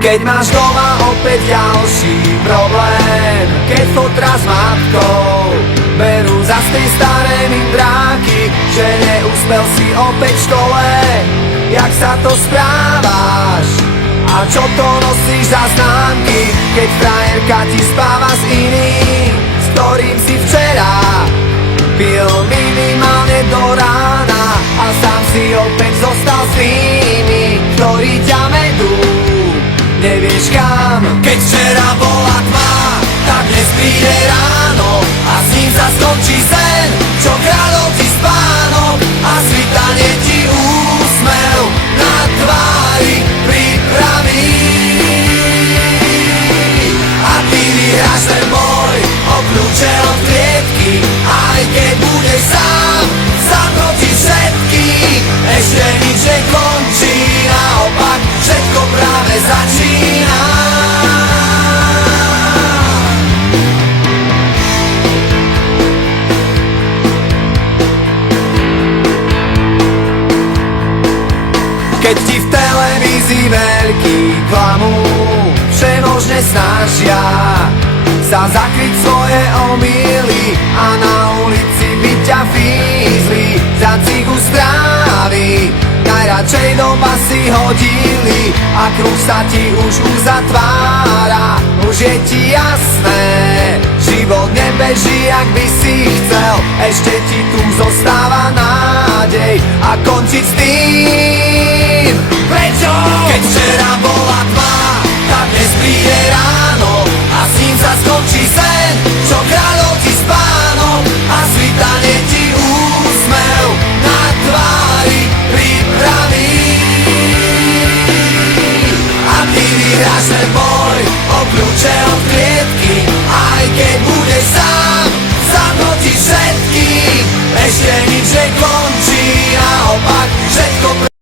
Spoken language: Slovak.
Keď máš doma opäť ďalší problém, keď fotra s matkou berú zas tej staré mindráky, že neúspel si opäť v škole. Jak sa to správaš? A čo to nosíš za známky, keď frajerka ti spáva s iným, s ktorým si včera pil minimálne do rána a sám si opäť zostal s tými, ktorí ťa vedú nevieš kam. Keď včera bola tma, tak dnes príde ráno a s ním sa skončí sen, čo kradol ti spánok a svitanie ti úsmev na tvári pripraví. A ty vyhráš ten boj o kľúče od klietky, aj keď budeš sám, zaproti všetkých. Ešte nič nekončí, naopak všetko práve začína. Keď ti v televízii veľký klamú, všemožne snažia sa zakryť svoje omýly a na ulici by ťa fízli za cigu strávy. Najradšej do basy hodili a kruh sa ti už uzatvára. Už je ti jasné, život nebeží, jak by si chcel. Ešte ti tu zostáva nádej a končiť s tým. Prečo? Keď včera bola tma, tak dnes príde ráno a s ním sa skončí sen, čo kradol ti spánok a svitanie ti úsmev na tvári pripraví. A ty vyhráš ten boj o kľúče od klietky, aj keď